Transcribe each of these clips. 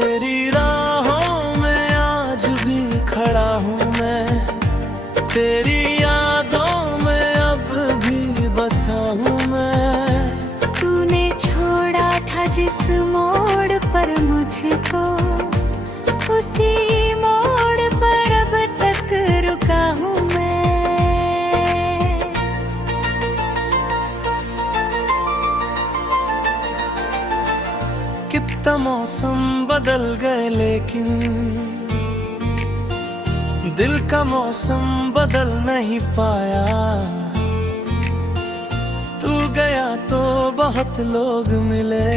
तेरी राहों में आज भी खड़ा हूँ मैं, तेरी यादों में अब भी बसा हूँ मैं। तूने छोड़ा था जिस मोड़ पर मुझको, उसी मोड़ पर अब तक रुका हूँ मैं। कितना मौसम बदल गए लेकिन दिल का मौसम बदल नहीं पाया। तू गया तो बहुत लोग मिले,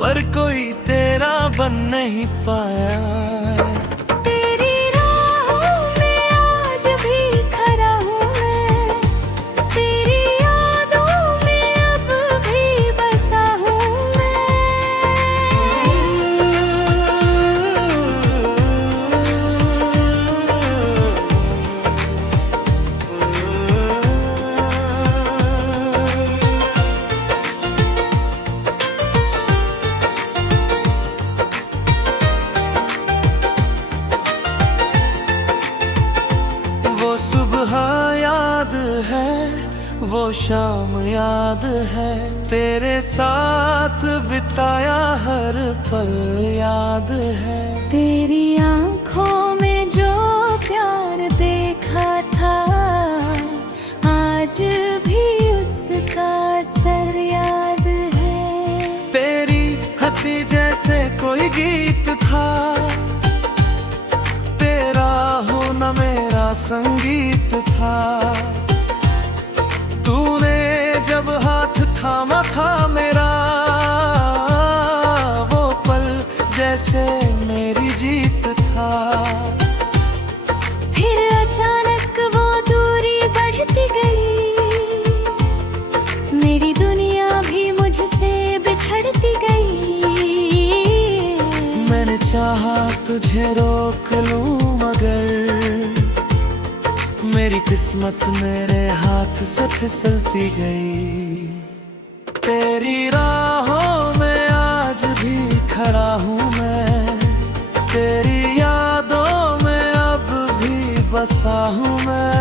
पर कोई तेरा बन नहीं पाया। तेरी राहों में आज भी खड़ा हूँ मैं, तेरी यादों में अब भी बसा हूँ मैं। वो सुबह याद है, वो शाम याद है, तेरे साथ बिताया हर पल याद है। तेरी आँखों में जो प्यार देखा था, आज भी उसका असर याद है। तेरी हंसी जैसे कोई गीत था, तेरा होना मेरा संगीत था। तूने जब हाथ थामा था मेरा, वो पल जैसे मेरी जीत था। फिर अचानक वो दूरी बढ़ती गई, मेरी दुनिया भी मुझसे बिछड़ती गई। मैंने चाहा तुझे रोक लूं मगर मेरी किस्मत मेरे हाथ से फिसलती गई। तेरी राहों में आज भी खड़ा हूँ मैं, तेरी यादों में अब भी बसा हूँ मैं।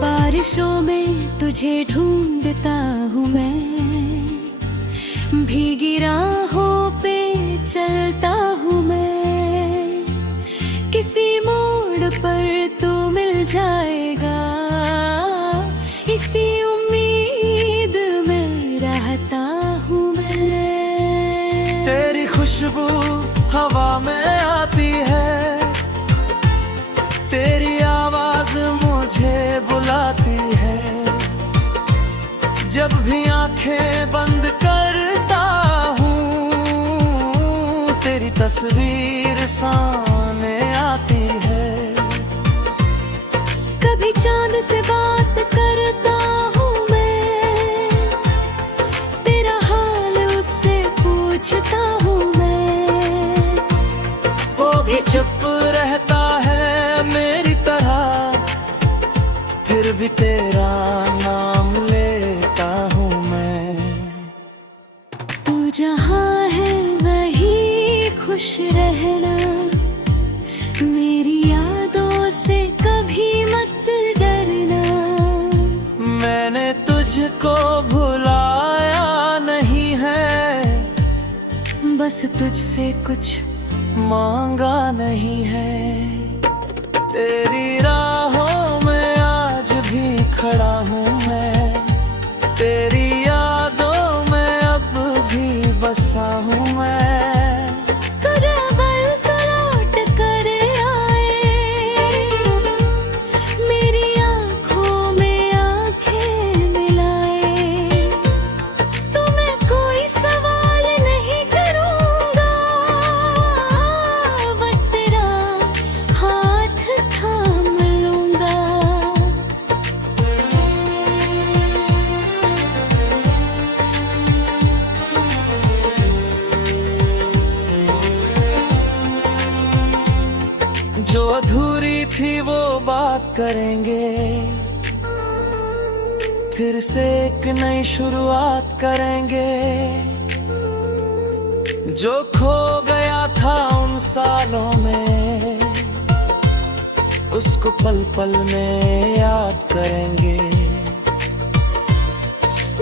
बारिशों में तुझे ढूंढता हूँ मैं, भीगी राहों पे चलता हूँ मैं। किसी मोड़ पर तू मिल जाएगा, इसी उम्मीद में रहता हूँ मैं। तेरी खुशबू हवा में आती है, तेरी आवाज मुझे बुलाती है। जब भी आंखें बंद करता हूँ, तेरी तस्वीर सामने आती है। कभी चांद से बात करता हूँ मैं, तेरा हाल उससे पूछता हूँ मैं। वो भी चुप रहता है मेरी तरह, फिर भी तेरा नाम लेता हूँ मैं। तू जहाँ है वहीं खुश रहना, मेरी यादों से कभी मत डरना। मैंने तुझको भुलाया नहीं है, बस तुझसे कुछ मांगा नहीं है। तेरी राहों में आज भी खड़ा हूँ मैं, तेरी यादों में अब भी बसा हूँ मैं। तुझे पल को लौट कर आए, मेरी आँखों में आँखें मिलाए। तो मैं कोई सवाल नहीं करूँगा, बस तेरा बात करेंगे, फिर से एक नई शुरुआत करेंगे। जो खो गया था उन सालों में, उसको पल पल में याद करेंगे।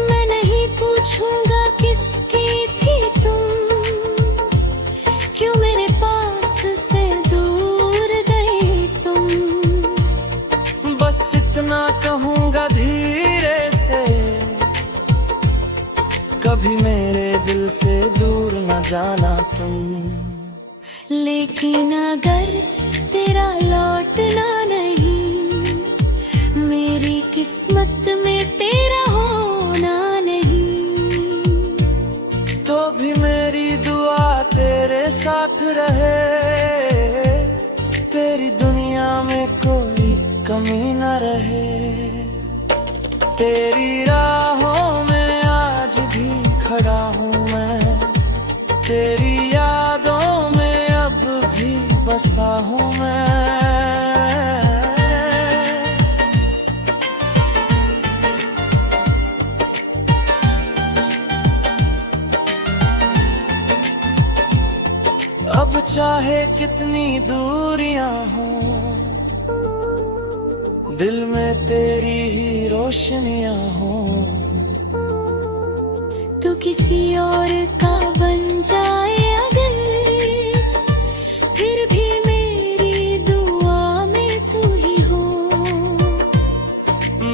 मैं नहीं पूछूंगा किसकी थी तुम, क्यों मेरे पास से दूर गई तुम। बस इतना कहूंगा धीरे से, कभी मेरे दिल से दूर न जाना तुम। लेकिन अगर तेरा लौटना नहीं, मेरी किस्मत में तेरा होना नहीं, तो भी मेरी दुआ तेरे साथ रहे। तेरी दुनिया में कोई कमी न रहे। तेरी राहों में आज भी खड़ा हूँ मैं, तेरी यादों में अब भी बसा हूँ मैं। अब चाहे कितनी दूरियां हों, दिल में तेरी ही रोशनियां हों। तू किसी और का बन जाए अगर, फिर भी मेरी दुआ में तू ही हो।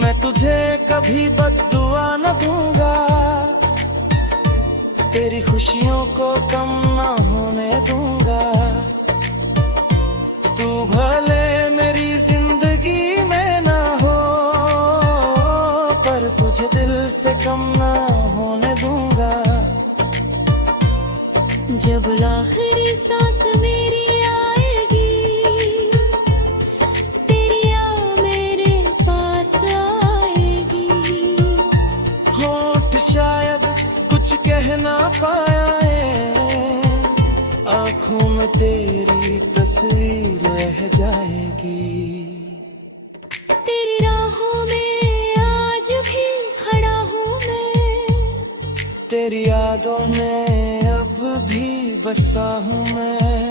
मैं तुझे कभी बद्दुआ न दूंगा, तेरी खुशियों को कम न होने दूंगा। तू भले मेरी जिंदगी में ना हो, पर तुझे दिल से कम न होने दूंगा। जब आखिरी सांस मेरी आएगी, तेरी याद मेरे पास आएगी। होठ शायद कुछ कह ना पाया है, आँखों में तेरी तस्वीर रह जाएगी। तेरी राहों में आज भी खड़ा हूँ मैं, तेरी यादों में अब भी बसा हूँ मैं।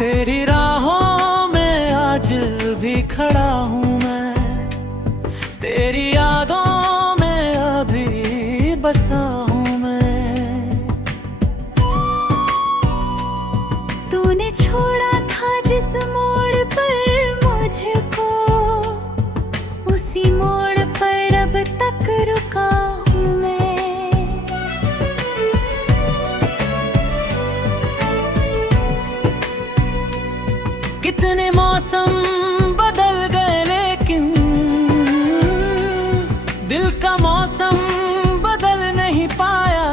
तेरी राहों में आज भी खड़ा हूँ मैं, तेरी यादों में अभी बसा हूँ मैं। तूने छोड़ा था जिस मोड़ पर मुझको, उसी मोड़ पर अब तक रुका हूँ मैं। कितने मौसम बदल गए लेकिन दिल का मौसम बदल नहीं पाया।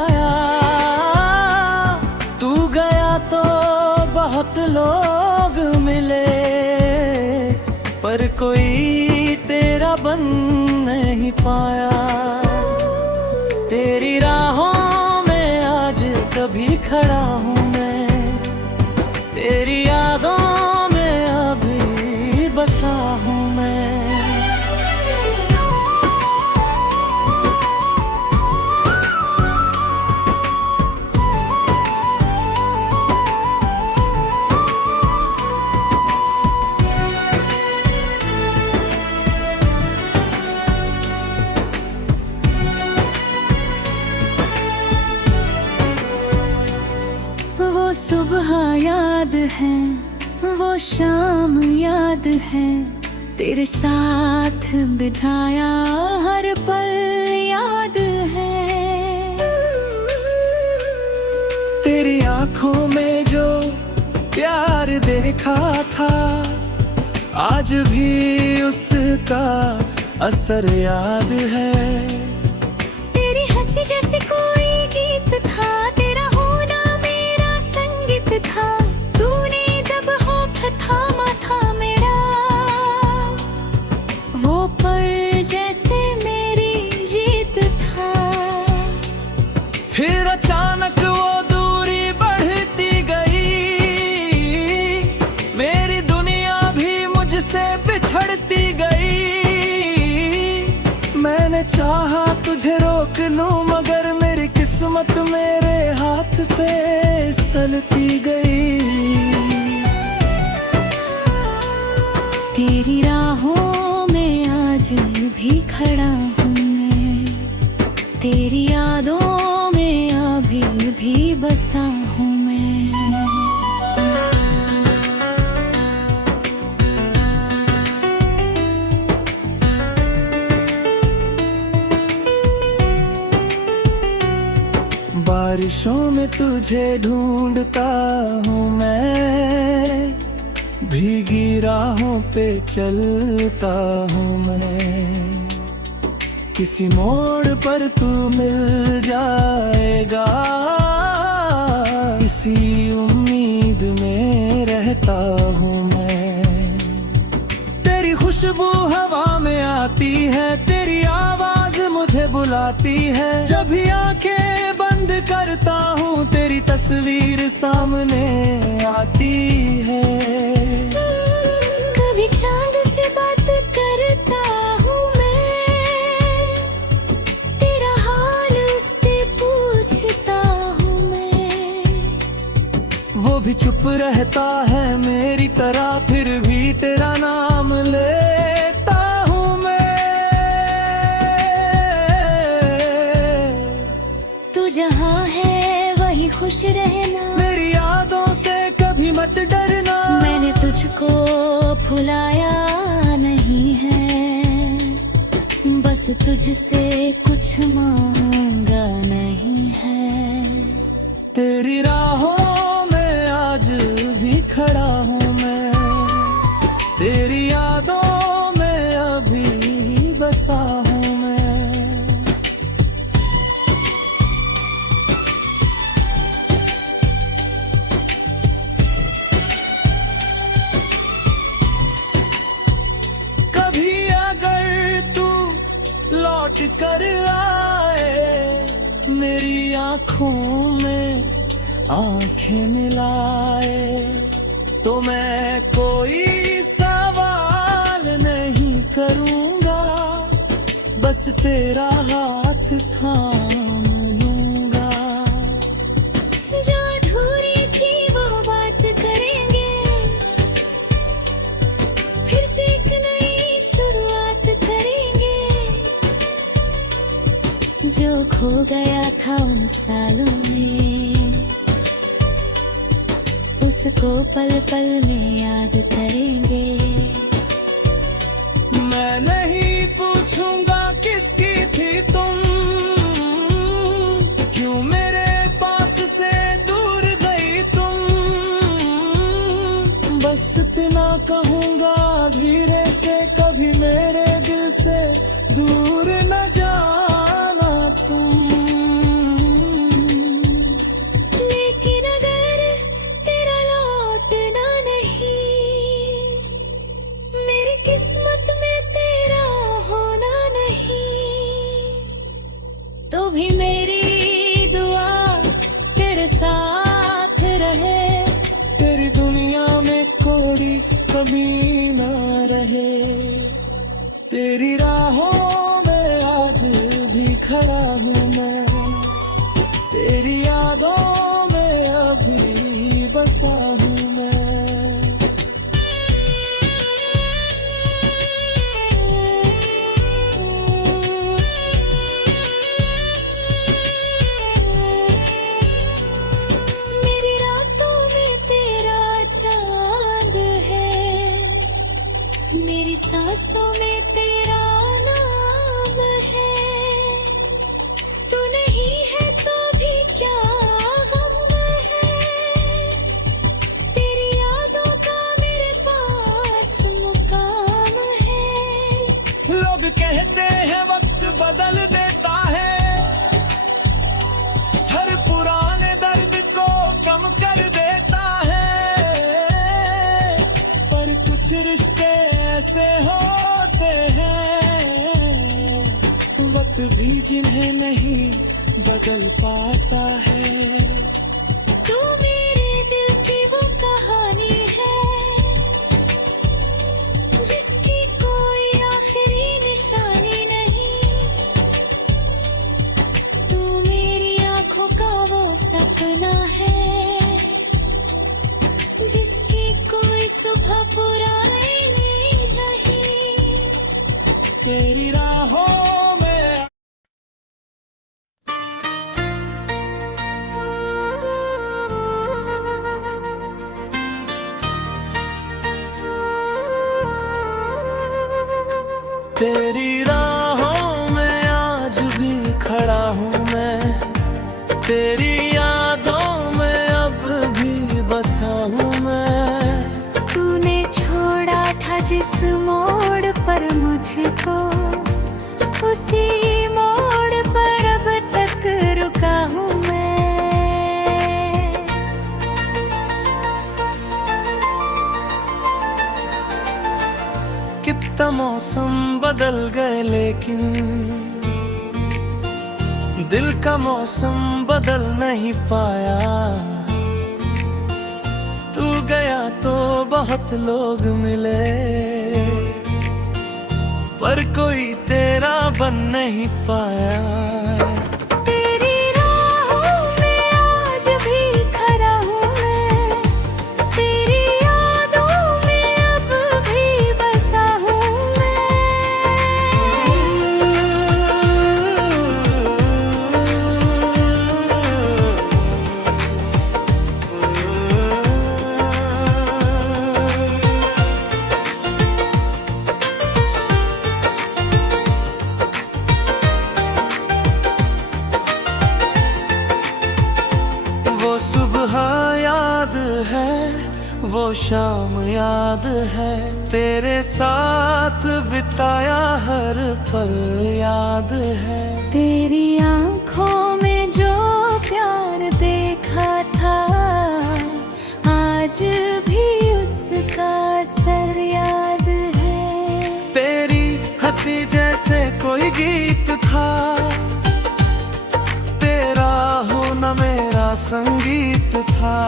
तू गया तो बहुत लोग मिले, पर कोई तेरा बन नहीं पाया। तेरी राहों में आज कभी खड़ा हूँ मैं, तेरी यादों बसा हूँ मैं। वो सुबह याद है, वो शाम याद है, तेरे साथ बिताया हर पल याद है। तेरी आंखों में जो प्यार देखा था, आज भी उसका असर याद है। तेरी हंसी जैसे कोई गीत था, तेरा होना मेरा संगीत था। तूने जब होठ थामा था मेरा, वो पल जैसे मेरी जीत था। फिर अचानक वो दूरी बढ़ती गई, मेरी दुनिया भी मुझसे बिछड़ती गई। मैंने चाहा तुझे रोक लूं, मगर मेरी किस्मत मेरे हाथ से सलती गई। तेरी राहों में आज भी खड़ा हूँ मैं, तेरी यादों में अभी भी बसा हूँ मैं। बारिशों में तुझे ढूंढता हूँ मैं, भीगी राहों पे चलता हूँ मैं। किसी मोड़ पर तू मिल जाएगा, इसी उम्मीद में रहता हूँ मैं। तेरी खुशबू हवा में आती है, तेरी आवाज मुझे बुलाती है। जब भी आंखें बंद करता हूँ, तेरी तस्वीर सामने आती है। कभी चांद से बात करता हूँ मैं, तेरा हाल उससे पूछता हूँ मैं। वो भी चुप रहता है मेरी तरह, फिर भी तेरा नाम लेता हूँ मैं। तू जहाँ है वही खुश रहना, मेरी यादों से कभी मत डरना। मैंने तुझको भुलाया नहीं है, बस तुझसे कुछ मांगा नहीं है। तेरी राहों में आज भी खड़ा हूँ मैं, तेरी यादों में अभी बसा हूँ मैं। कभी अगर तू लौट कर आए, मेरी आँखों में आँखें मिलाए, तो मैं कोई सवाल नहीं करूँगा, बस तेरा हाथ थाम लूँगा। जो अधूरी थी वो बात करेंगे, फिर से एक नई शुरुआत करेंगे। जो खो गया था उन सालों में, उसको पल पल में याद करेंगे। मैं नहीं पूछूंगा किसकी थी तुम, क्यों मेरे पास से दूर गई तुम। बस इतना कहूंगा धीरे से, कभी मेरे दिल से दूर न जाना तुम। लेकिन अगर तेरा लौटना नहीं, मेरी किस्मत में तेरा होना नहीं, तो भी मेरी दुआ तेरे साथ रहे। तेरी दुनिया में कोई कमी न रहे, तेरी राहों में आज भी खड़ा हूँ मैं, तेरी यादों में अभी बसा हूँ मैं। मेरी रातों में तेरा चांद है, वक्त भी जिन्हें नहीं बदल पाता है। तू मेरे दिल की वो कहानी है जिसकी कोई आखिरी निशानी नहीं। तू मेरी आंखों का वो सपना है जिसकी कोई सुबह पुरानी नहीं। तेरी राहों में तेरी राहों में आज भी खड़ा हूँ मैं, तेरी यादों में अब भी बसा हूँ मैं। तूने छोड़ा था जिस मोड़ पर मुझको, उसी मोड़ पर अब तक रुका हूँ मैं। कितना मौसम बदल गए लेकिन दिल का मौसम बदल नहीं पाया। तू गया तो बहुत लोग मिले पर कोई तेरा बन नहीं पाया। तेरी राहों में आज भी खड़ा हूँ मैं, तेरी यादों में अब भी बसा हूँ मैं। वो सुबह याद है, वो शाम याद है, तेरे साथ बिताया हर पल याद है। तेरी आंखों में जो प्यार देखा था आज भी उसका असर याद है। तेरी हंसी जैसे कोई गीत था, तेरा होना मेरा संगीत था।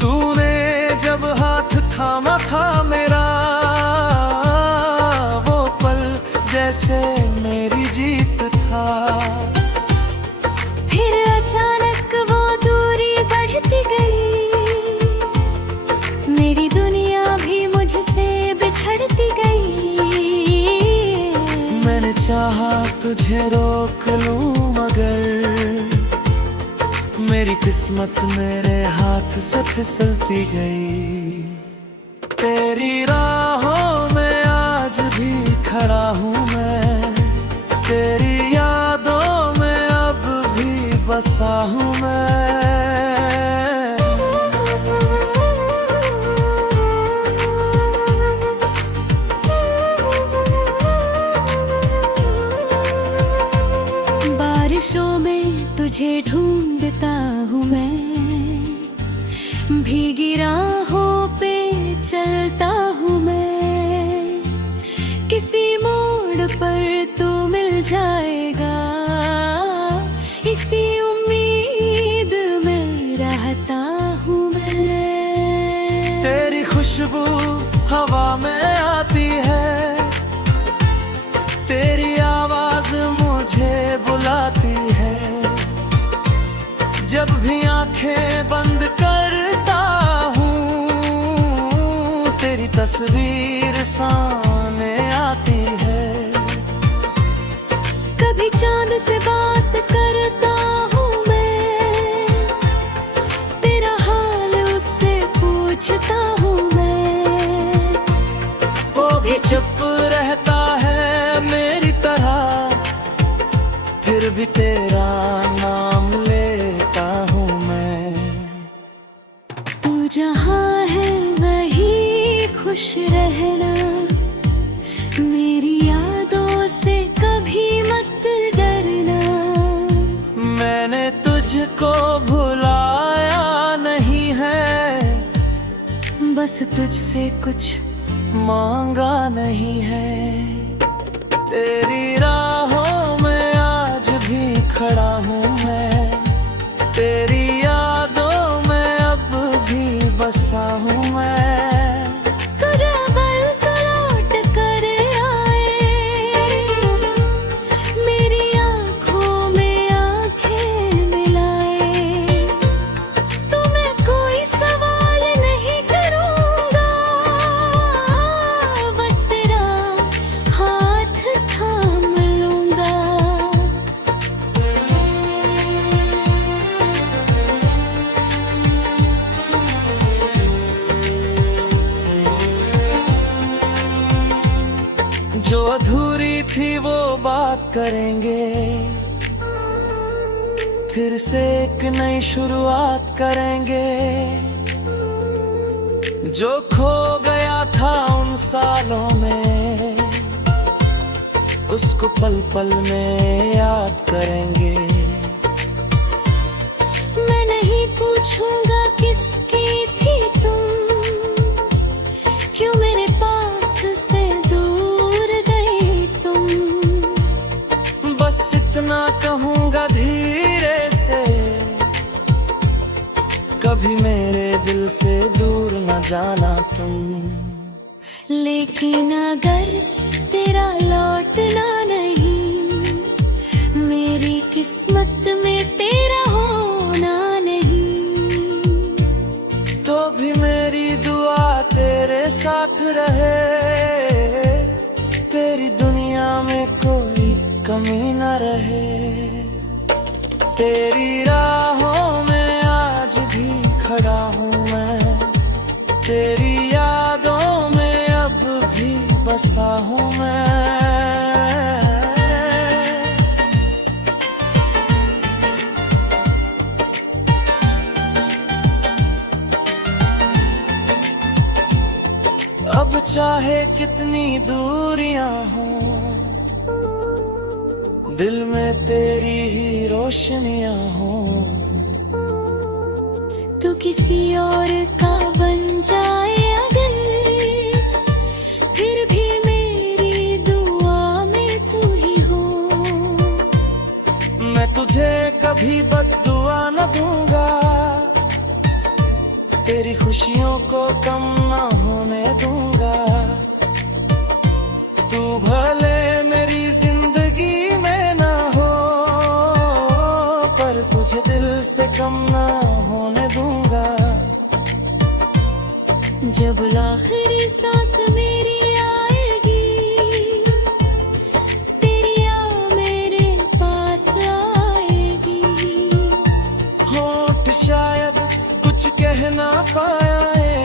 तूने जब हाथ थामा था मेरा, वो पल जैसे मेरी जीत था। फिर अचानक वो दूरी बढ़ती गई, मेरी दुनिया भी मुझसे बिछड़ती गई। मैंने चाहा तुझे रोक लूं मगर मेरी किस्मत मेरे हाथ से फिसलती गई। तेरी राहों में आज भी खड़ा हूँ मैं, तेरी यादों में अब भी बसा हूँ मैं। बारिशों में तुझे ढूंढता हूँ मैं, भीगी राहों पे चलता हूँ मैं। किसी मोड़ पर तू मिल जाएगा, इसी उम्मीद में रहता हूँ मैं। तेरी खुशबू हवा में आती है, तेरी आवाज मुझे बुलाती है। जब भी आंखें बंद करता हूँ तेरी तस्वीर सामने आती है। कभी चांद से बात करता हूँ मैं, तेरा हाल उससे पूछता हूँ मैं। वो भी चुप रहता है मेरी तरह, फिर भी तेरा नाम लेता हूँ मैं। तू जहाँ है वहीं खुश रहना, मेरी यादों से कभी मत डरना। मैंने तुझको भुलाया नहीं है, बस तुझसे कुछ मांगा नहीं है। तेरी राह अधूरी थी वो बात करेंगे, फिर से एक नई शुरुआत करेंगे। जो खो गया था उन सालों में, उसको पल पल में याद करेंगे। मैं नहीं पूछूंगा किसकी थी तुम, क्यों मेरे पास से दूर गई तुम। बस इतना कहूंगा धीरे से, कभी मेरे दिल से दूर न जाना तुम। लेकिन अगर तेरा लौटना नहीं, मेरी किस्मत में तेरा होना नहीं, तो भी मेरी दुआ तेरे साथ रहे। तेरी दुनिया में कोई कमी न रहे। तेरी राहों में आज भी खड़ा हूँ मैं, तेरी यादों में अब भी बसा हूँ मैं। अब चाहे कितनी दूरियां हों, दिल में तेरी ही रोशनियां हों। तू किसी और का बन जाए अगर, फिर भी मेरी दुआ में तू ही हो। मैं तुझे कभी बद्दुआ न दूंगा, तेरी खुशियों को कम न होने दूंगा। तू भले मेरी जिंदगी में ना हो, पर तुझे दिल से कम ना होने दूंगा। जब आखिरी सांस मेरी आएगी, तेरी याद मेरे पास आएगी। होठ शायद कुछ कह ना पाया है,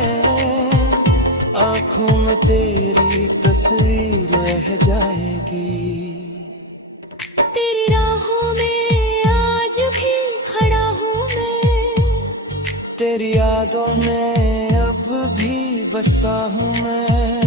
आँखों में तेरी तस्वीर रह जाएगी। तेरी राहों में आज भी खड़ा हूँ मैं, तेरी यादों में अब भी बसा हूँ मैं।